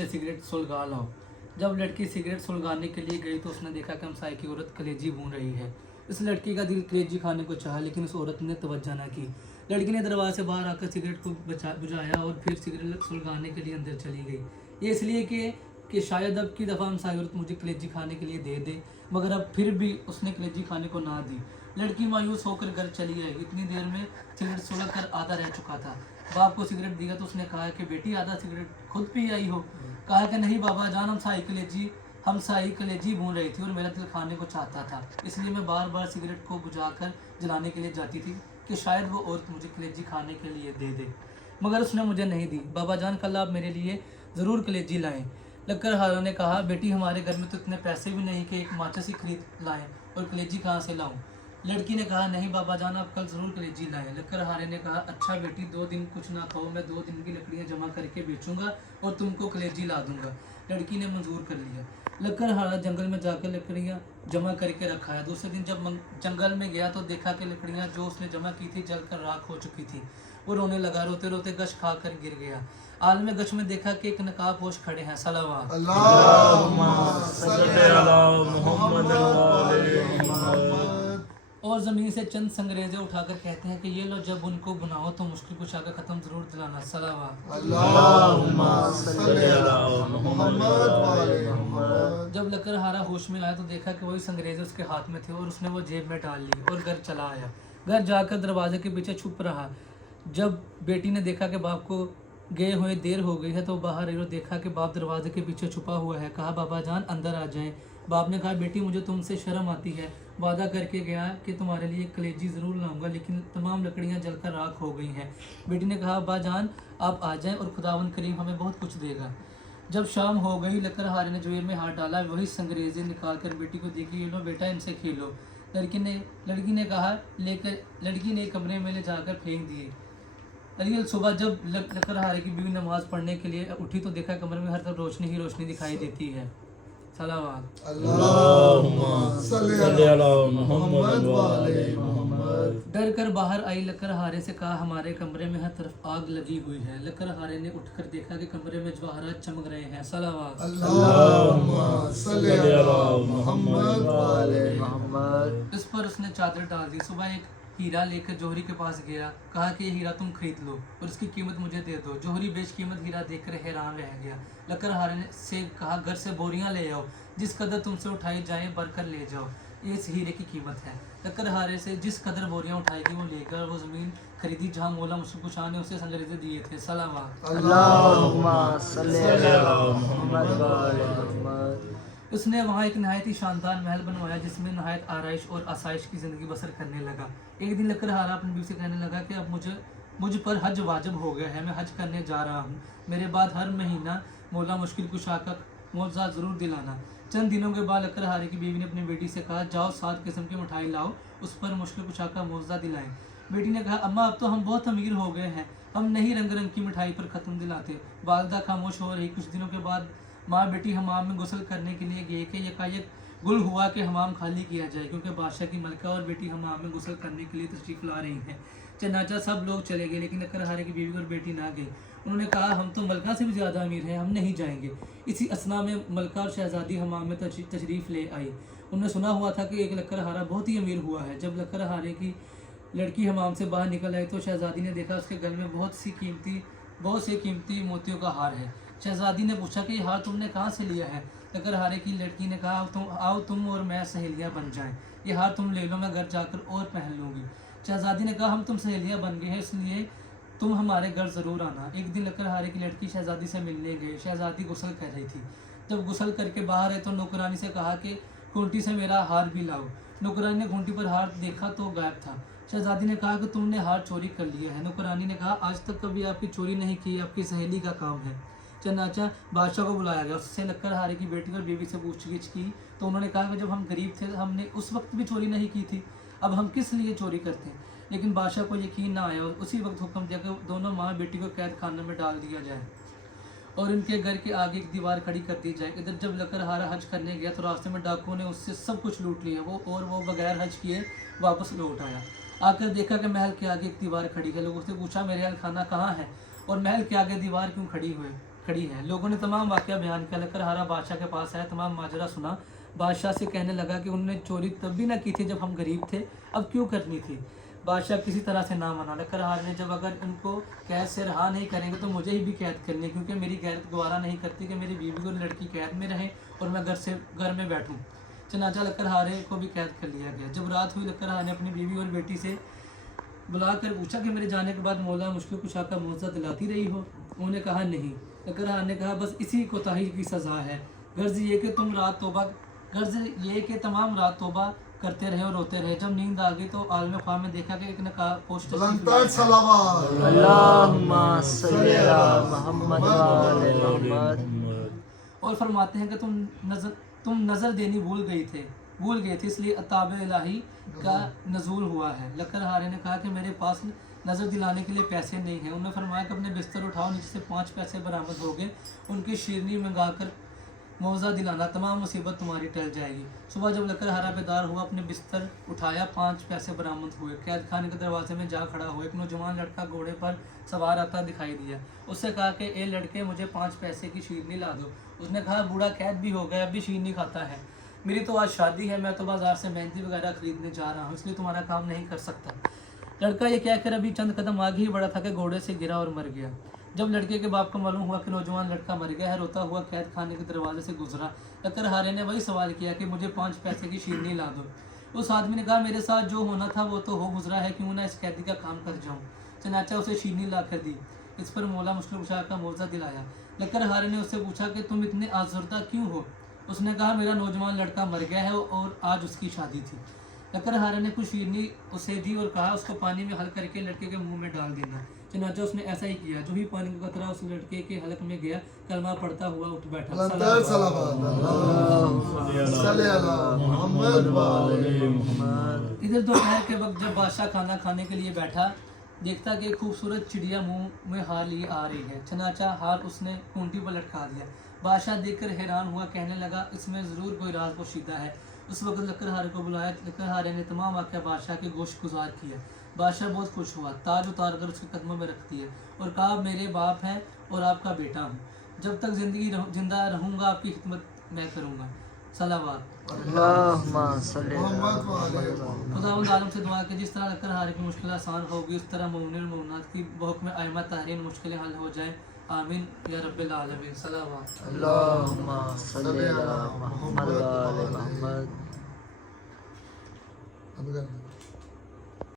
से सिगरेट सुलगा लाओ। जब लड़की सिगरेट सुलगाने के लिए गई तो उसने देखा कि हमसाये की औरत कलेजी भून रही है। इस लड़की का दिल कलेजी खाने को चाहा, लेकिन उस औरत ने तवज्जो न की। लड़की ने दरवाजे से बाहर आकर सिगरेट को बुझाया और फिर सिगरेट सुलगाने के लिए अंदर चली गई। ये इसलिए कि शायद अब की दफ़ा हमसाये औरत मुझे कलेजी खाने के लिए दे दे, मगर अब फिर भी उसने कलेजी खाने को ना दी। लड़की मायूस होकर घर चली आई। इतनी देर में सिगरेट सुलग कर आधा रह चुका था। बाप को सिगरेट दिया तो उसने कहा कि बेटी आधा सिगरेट खुद पी आई हो। कहा कि नहीं बाबा जान, हम साई कलेजी भून रही थी और मेरा दिल खाने को चाहता था, इसलिए मैं बार बार सिगरेट को बुझाकर जलाने के लिए जाती थी कि शायद वो औरत मुझे कलेजी खाने के लिए दे दे, मगर उसने मुझे नहीं दी। बाबा जान कल आप मेरे लिए ज़रूर कलेजी लाएं। लक्कड़हारा ने कहा बेटी हमारे घर में तो इतने पैसे भी नहीं कि एक माचिस ही खरीद लाएं, और कलेजी कहाँ से लाऊं। लड़की ने कहा नहीं बाबा जान आप कल ज़रूर कलेजी लाएं। लक्कड़हारे ने कहा अच्छा बेटी 2 दिन कुछ ना खाओ, मैं 2 दिन की लकड़ियाँ जमा करके बेचूंगा और तुमको कलेजी ला दूंगा। लड़की ने मंजूर कर लिया। लक्कड़हारा जंगल में जाकर लकड़ियाँ जमा करके रखा है। दूसरे दिन जब जंगल में गया तो देखा कि लकड़ियाँ जो उसने जमा की थी जलकर राख हो चुकी थी। वो रोने लगा, रोते रोते गश खा कर गिर गया। आलम गश में देखा कि एक नकाबपोश खड़े हैं। सलावत और ज़मीन से चंद संगरेजे उठाकर कहते हैं कि ये लो जब उनको बुनाओ तो मुश्किल कुशा का ख़त्म ज़रूर दिलाना। सलावत जब लक्कड़हारा होश में आया तो देखा कि वही संगरेजे उसके हाथ में थे और उसने वो जेब में डाल ली और घर चला आया। घर जाकर दरवाजे के पीछे छुप रहा। जब बेटी ने देखा कि बाप को गए हुए देर हो गई है तो बाहर आई और देखा कि बाप दरवाजे के पीछे छुपा हुआ है। कहा बाबा जान अंदर आ जाएं। बाप ने कहा बेटी मुझे तुमसे शर्म आती है, वादा करके गया कि तुम्हारे लिए कलेजी ज़रूर लाऊंगा, लेकिन तमाम लकड़ियां जलकर राख हो गई हैं। बेटी ने कहा अब्बा जान आप आ जाएं और खुदावन करीम हमें बहुत कुछ देगा। जब शाम हो गई लक्कड़हारे ने जेब में हाथ डाला, वही संगरेजे निकाल कर बेटी को देखी, ये लो बेटा इनसे खेलो। लड़की ने कहा लेकर लड़की ने कमरे में ले जाकर फेंक दिए। अगली सुबह जब लक्कड़हारे की बीवी नमाज पढ़ने के लिए उठी तो देखा कमरे में हर तरफ रोशनी ही रोशनी दिखाई देती है। सलावत डर कर बाहर आई। लक्कड़हारे से कहा हमारे कमरे में हर तरफ आग लगी हुई है। लक्कड़हारे ने उठकर देखा कि कमरे में जवाहरात चमक रहे हैं। सलावत इस पर उसने चादर डाल दी। सुबह एक हीरा लेकर जौहरी के पास गया। कहा कि ये हीरा तुम खरीद लो और इसकी कीमत मुझे दे दो। जौहरी बेशकीमत हीरा देखकर हैरान रह गया। लक्कड़हारे ने से कहा घर से बोरियां ले आओ, जिस कदर तुमसे उठाई जाए भरकर ले जाओ, ये इस हीरे की कीमत है। लक्कड़हारे से जिस कदर बोरियां उठाएगी वो लेकर वो ज़मीन खरीदी जहाँ मौला मुश्किल कुशा ने उसे संगरेजे दिए थे। सलावत उसने वहाँ एक नहायत ही शानदार महल बनवाया जिसमें नहायत आराइश और आसाइश की ज़िंदगी बसर करने लगा। एक दिन लक्कड़हारा अपनी बीवी से कहने लगा कि अब मुझ पर हज वाजिब हो गया है, मैं हज करने जा रहा हूँ। मेरे बाद हर महीना मौला मुश्किल कुशा का मुआवजा ज़रूर दिलाना। चंद दिनों के बाद लक्कड़हारे की बीवी ने अपनी बेटी से कहा जाओ 7 किस्म की मिठाई लाओ, उस पर मुश्किल कुशा का मुआवजा दिलाएं। बेटी ने कहा अम्मा अब तो हम बहुत अमीर हो गए हैं, हम नहीं रंग रंग की मिठाई पर ख़त्म दिलाते। वालदा खामोश हो रही। कुछ दिनों के बाद माँ बेटी हमाम में गुस्ल करने के लिए गए कि यकायक गुल हुआ कि हमाम खाली किया जाए, क्योंकि बादशाह की मलका और बेटी हमाम में गुस्ल करने के लिए तशरीफ़ ला रही हैं। चनाचा सब लोग चले गए, लेकिन लक्कड़हारे की बीवी और बेटी ना गई। उन्होंने कहा हम तो मलका से भी ज़्यादा अमीर हैं, हम नहीं जाएंगे। इसी असना में मलका और शहज़ादी हमाम में तशरीफ़ ले आई। उन्होंने सुना हुआ था कि एक लक्कड़हारा बहुत ही अमीर हुआ है। जब लक्कड़हारे की लड़की हमाम से बाहर निकल आई तो शहज़ादी ने देखा उसके गले में बहुत से कीमती मोतियों का हार है। शहज़ादी ने पूछा कि ये हार तुमने कहाँ से लिया है। लक्कड़हारे की लड़की ने कहा आओ तुम और मैं सहेलियाँ बन जाएं, ये हार तुम ले लो, मैं घर जाकर और पहन लूँगी। शहज़ादी ने कहा हम तुम सहेलियाँ बन गए हैं, इसलिए तुम हमारे घर ज़रूर आना। एक दिन लक्कड़हारे की लड़की शहज़ादी से मिलने गए। शहज़ादी गुस्ल कर रही थी। जब गुस्ल करके बाहर आए तो नौकरानी से कहा कि खूंटी से मेरा हार भी लाओ। नौकरानी ने खूंटी पर हार देखा तो गायब था। शहज़ादी ने कहा कि तुमने हार चोरी कर लिया है। नौकरानी ने कहा आज तक कभी आपकी चोरी नहीं की, आपकी सहेली का काम है। चनाचा बादशाह को बुलाया गया। उससे लक्कड़हारे की बेटी और बीवी से पूछगिछ की तो उन्होंने कहा कि जब हम गरीब थे हमने उस वक्त भी चोरी नहीं की थी, अब हम किस लिए चोरी करते हैं। लेकिन बादशाह को यकीन ना आया और उसी वक्त हुक्म दिया कि दोनों माँ बेटी को कैद खाने में डाल दिया जाए और इनके घर के आगे एक दीवार खड़ी कर दी जाए। इधर जब लक्कड़हारा हज करने गया तो रास्ते में डाकुओं ने उससे सब कुछ लूट लिया। वो बगैर हज किए वापस लौट आया। आकर देखा कि महल के आगे एक दीवार खड़ी है। लोगों से पूछा मेरे खाना कहाँ है और महल के आगे दीवार क्यों खड़ी खड़ी है। लोगों ने तमाम वाक़या बयान किया। लकड़हारा बादशाह के पास आया, तमाम माजरा सुना। बादशाह से कहने लगा कि उन्होंने चोरी तब भी ना की थी जब हम गरीब थे, अब क्यों करनी थी। बादशाह किसी तरह से ना माना। लकड़हारे ने जब अगर इनको कैद से रहा नहीं करेंगे तो मुझे ही भी कैद करनी है, क्योंकि मेरी गैरत गवारा नहीं करती कि मेरी बीवी और लड़की कैद में रहे और मैं घर में बैठूँ। चनाचा लकड़हारे को भी कैद कर लिया गया। जब रात हुई, लकड़हारे ने अपनी बीवी और बेटी से बुलाकर पूछा कि मेरे जाने के बाद मौला मुश्किल कुशा का मुआवजा दिलाती रही हो। उन्होंने कहा नहीं। लकड़हारे ने कहा बस इसी कोताही की सज़ा है। गर्ज ये कि तमाम रात तौबा करते रहे और रोते रहे। जब नींद आ गई तो आलम ख्वाब में देखा कि एक नकाबपोश और फरमाते हैं कि तुम नज़र देनी भूल गए थे इसलिए अताब इलाही का नज़ूल हुआ है। लकड़हारे ने कहा कि मेरे पास नज़र दिलाने के लिए पैसे नहीं हैं। उन्होंने फरमाया कि अपने बिस्तर उठाओ, नीचे से 5 पैसे बरामद हो गए, उनकी शीरनी मंगाकर मुआवजा दिलाना, तमाम मुसीबत तुम्हारी टल जाएगी। सुबह जब लकड़हारा बेदार हुआ, अपने बिस्तर उठाया, 5 पैसे बरामद हुए। कैद खाने के दरवाजे में जा खड़ा हुआ। एक नौजवान लड़का घोड़े पर सवार आता दिखाई दिया। उससे कहा कि ए लड़के, मुझे 5 पैसे की शीरनी ला दो। उसने कहा बूढ़ा कैद भी हो गया, अब भी शीरनी खाता है। मेरी तो आज शादी है, मैं तो बाज़ार से मेहंदी वगैरह खरीदने जा रहा हूँ, इसलिए तुम्हारा काम नहीं कर सकता। लड़का ये कहकर अभी चंद कदम आगे ही बढ़ा था कि घोड़े से गिरा और मर गया। जब लड़के के बाप को मालूम हुआ कि नौजवान लड़का मर गया है, रोता हुआ कैद खाने के दरवाजे से गुजरा। लकड़हारे ने वही सवाल किया कि मुझे 5 पैसे की शीरनी ला दो। उस आदमी ने कहा मेरे साथ जो होना था वो तो हो गुजरा है, क्यों ना इस कैदी का काम कर जाऊँ। चनाचा उसे शीरनी ला कर दी। इस पर मौला मुश्किल कुशा का मुआवजा दिलाया। लकड़हारे ने उससे पूछा कि तुम इतने आज़ुर्दा क्यों हो। उसने कहा मेरा नौजवान लड़का मर गया है और आज उसकी शादी थी। लकड़हारे ने कुछ शीरनी उसे दी और कहा उसको पानी में हल करके लड़के के मुंह में डाल देना। चनाचा उसने ऐसा ही किया। जो ही पानी का कतरा उस लड़के के हलक में गया, कलमा पढ़ता हुआ उठ बैठा। इधर दोपहर के वक्त जब बादशाह खाना खाने के लिए बैठा, देखता कि एक खूबसूरत चिड़िया मुंह में हार लिए आ रही है। चनाचा हार उसने खूंटी पर लटका दिया। बादशाह देखकर हैरान हुआ, कहने लगा इसमें ज़रूर कोई राज पोशीदा है। उस वक्त लकड़हारे को बुलाया। लकड़हारे ने तमाम वाक़या बादशाह के गोश्त गुजार किया। बादशाह बहुत खुश हुआ, ताज उतार कर उसके कदमों में रख दिए और कहा मेरे बाप है और आपका बेटा हूँ, जब तक जिंदा रहूँगा आपकी खिदमत मैं करूँगा। सलावत। खुदावंद आलम से दुआ कि जिस तरह लकड़हारे की मुश्किल आसान होगी, उस तरह मोमिन और मोमिनात की बहुक्म आइम्मा ताहरीन मुश्किलें हल हो जाएँ। आमीन या रब्बिल आलमीन। सलावत।